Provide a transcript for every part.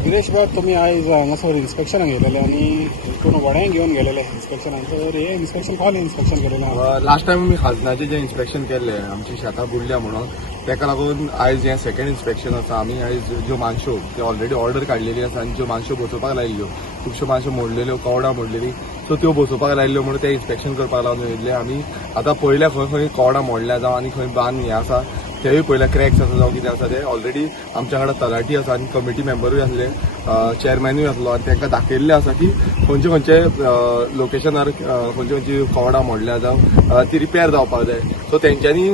गिरीश बाब, तुम्ही आज हांगासर इन्स्पेक्शनाक गेलेले आणि कोण वड्यांक घेऊन गेलेले इन्स्पेक्शनाक. तर हे इन्स्पेक्शन कोण इन्स्पेक्शन केलेलें? लास्ट टाइम आमी खाजनाचे जे इन्स्पेक्शन केल्ले आमची शेतां बुडल्या म्हणून तेका लागून आयज हे सेकंड इन्स्पेक्शन आसा. आमी आयज ज्यो मानश्यो ते ऑलरेडी ऑर्डर काडलेली आसा आनी ज्यो मानश्यो बसोवपाक लायिल्ल्यो खुबश्यो मानश्यो मोडलेल्यो कवडां मोडलेली सो त्यो बसोवपाक लायिल्ल्यो म्हणून ते इन्स्पेक्शन करपाक लागून येयल्ले आमी. आतां पयल्या खंय खंय कवडां मोडल्या जावं आनी खंय बांद हे आसा तेवूय पयल्या क्रॅक्स आसा जावं कितें आसा ते ऑलरेडी आमच्या कडेन तलाटी आसा आनी कमिटी मेंबरूय आसले, चेअरमॅनूय आसलो आनी तांकां दाखयल्लें आसा की खंयचे खंयचे लोकेशनार खंयची खंयची कवडां मोडल्या जावं ती रिपेर जावपाक जाय. सो तेंच्यांनी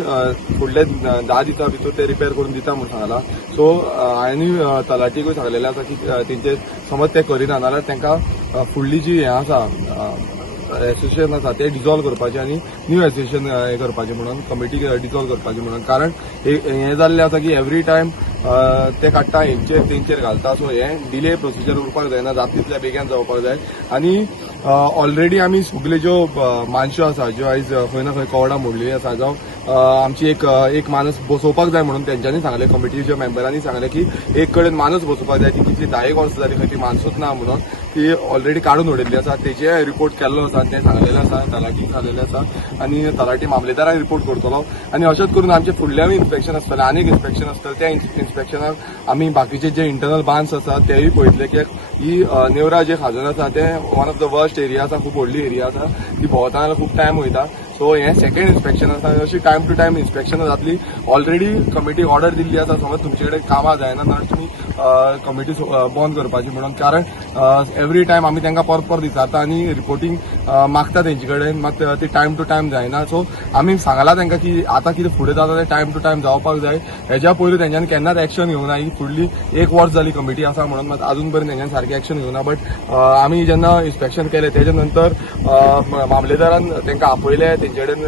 फुडले 10 दिसां भितर ते रिपेर करून दिता म्हणून सांगला. सो हांवें तलाटीकूय सांगलेलें आसा की तेंचे समज ते करिना जाल्यार तांकां फुडली जी हें आसा एसोसिएशन आसा ते डिजॉल्व करपाचें आनी न्यू एसोसिएशन हे करपाचें म्हणून कमिटी डिजॉल्व करपाचें म्हणून. कारण हें जाल्लें आसा की एवरी टायम ते काडटा तेंचेर घालता. सो हें डिले प्रोसिजर उरपाक जायना, जाता तितल्या बेगीन जावपाक जाय. आनी ऑलरेडी आमी सगल्यो ज्यो मानश्यो आसा ज्यो आयज खंय ना खंय कवडां मोडलेली आसा जावं आमची एक माणूस बसोवपाक जाय म्हणून तेंच्यांनी सांगलें, कमिटीच्या मेंबरांनी सांगलें की एक कडेन माणूस बसोवपाक जाय. ती कितली 10 वर्सां जाली खंय ती माणसूच ना म्हणून ती ऑलरेडी काडून उडयल्ली आसा. तेजे रिपोर्ट केल्लो आसा तें सांगलेलें आसा, तलाटीक सांगलेलें आसा आनी तलाटी मामलेदाराक रिपोर्ट करतलो. आनी अशेंच करून आमचे फुडलेंय इन्स्पेक्शन आसतलें, आनीक इन्स्पेक्शन आसतलें. त्या इन्स्पेक्शनाक आमी बाकीचे जे इंटरनल बांद्स आसा तेवूय पळयतले कित्याक ही नेवरा जे खाजन आसा ते one of the worst area आसा, खूब व्हडली एरिया आसा, ती भोंवता जाल्यार खूब टायम वयता. सो हें सेकंड इन्स्पेक्शन आसा. अशी टायम टू टायम इन्स्पेक्शनां जातली. ऑलरेडी कमिटी ऑर्डर दिल्ली आसा समज तुमचे कडेन कामां जायना जाल्यार तुमी कमिटी बंद करपाची म्हणून. कारण एवरी टायम आमी तांकां परत परत विचारता आनी रिपोर्टींग मागता तेंचे कडेन, मात ती टायम टू टायम जायना. सो आमी सांगलां तांकां की आतां कितें फुडें जाता तें टायम टू टायम जावपाक जाय. हेज्या पयलीं तेंच्यांनी केन्नाच एक्शन घेवंक ना. ही फुडली 1 वर्स जाली कमिटी आसा म्हणून, मात अजून पर्यंत तेंच्यांनी सारकें एक्शन घेवंक ना. बट आमी जेन्ना इन्स्पेक्शन केलें तेजे नंतर मामलेदारान तांकां आपयले, तेंचे कडेन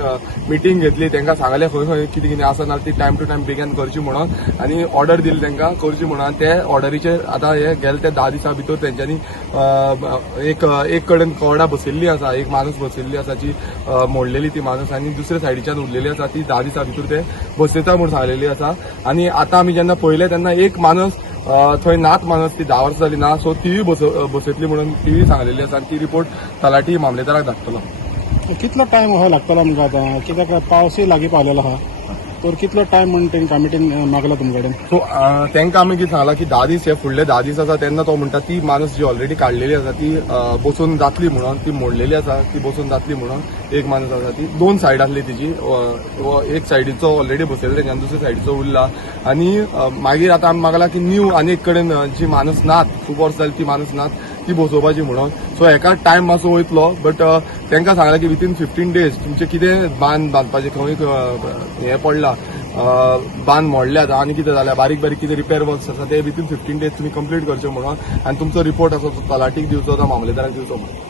मिटींग घेतली, तांकां सांगलें खंय खंय कितें कितें आसा ना ती टायम टू टायम बेगीन करची म्हणून आनी ऑर्डर दिली तांकां करची म्हणून. ते ऑर्डरीचेर आतां हे गेले ते 10 दिसां भितर तेंच्यांनी एक कडेन कवडां बसयल्ली आसा, एक माणूस बसयल्ली आसा जी मोडलेली ती माणूस आनी दुसऱ्या सायडीच्यान उरलेली आसा ती 10 दिसां भितर ते बसयता म्हणून सांगलेली आसा. आनी आतां आमी जेन्ना पळयलें तेन्ना एक माणूस थंय नात माणूस, ती 10 वर्सां जाली ना. सो तीय बसयतली म्हणून तीय सांगलेली आसा आनी ती रिपोर्ट तलाटी मामलेदाराक धाडटलो. कितलो टायम हो लागतलो आमकां आतां, कित्याक पावसूय लागीं पावलेलो आहा. तर कितलो टायम म्हणून तेणी कमिटीन मागला तुमचे कडेन? सो तांकां आमी कितें सांगलां की 10 दीस हे फुडले 10 दीस आसा तेन्ना तो म्हणटा ती माणूस जी ऑलरेडी काडलेली आसा ती बसून जातली म्हणून, ती मोडलेली आसा ती बसून जातली म्हणून. एक माणूस आसा ती 2 सायड आसली तिची, एक सायडीचो ऑलरेडी बसयलो तेंच्यान, दुसऱ्या सायडीचो उरला. आनी मागीर आतां आमी मागला की न्यू आनी एक कडेन जी माणूस नात, खूब वर्सां जाली ती माणूस नात, ती बसोवपाची म्हणून. सो हेका टायम मातसो वयतलो. बट तांकां सांगलां की विथीन 15 डेज तुमचे कितें बांदपाचें खंय हें पडला, बांद मोडल्यात आनी कितें जाल्यार बारीक बारीक कितें रिपेर वर्क्स आसा ते विथीन 15 डेज तुमी कंप्लीट करचे म्हणून. आनी तुमचो रिपोर्ट आसा तो तलाटीक दिवचो, तो मामलेदाराक दिवचो म्हणून.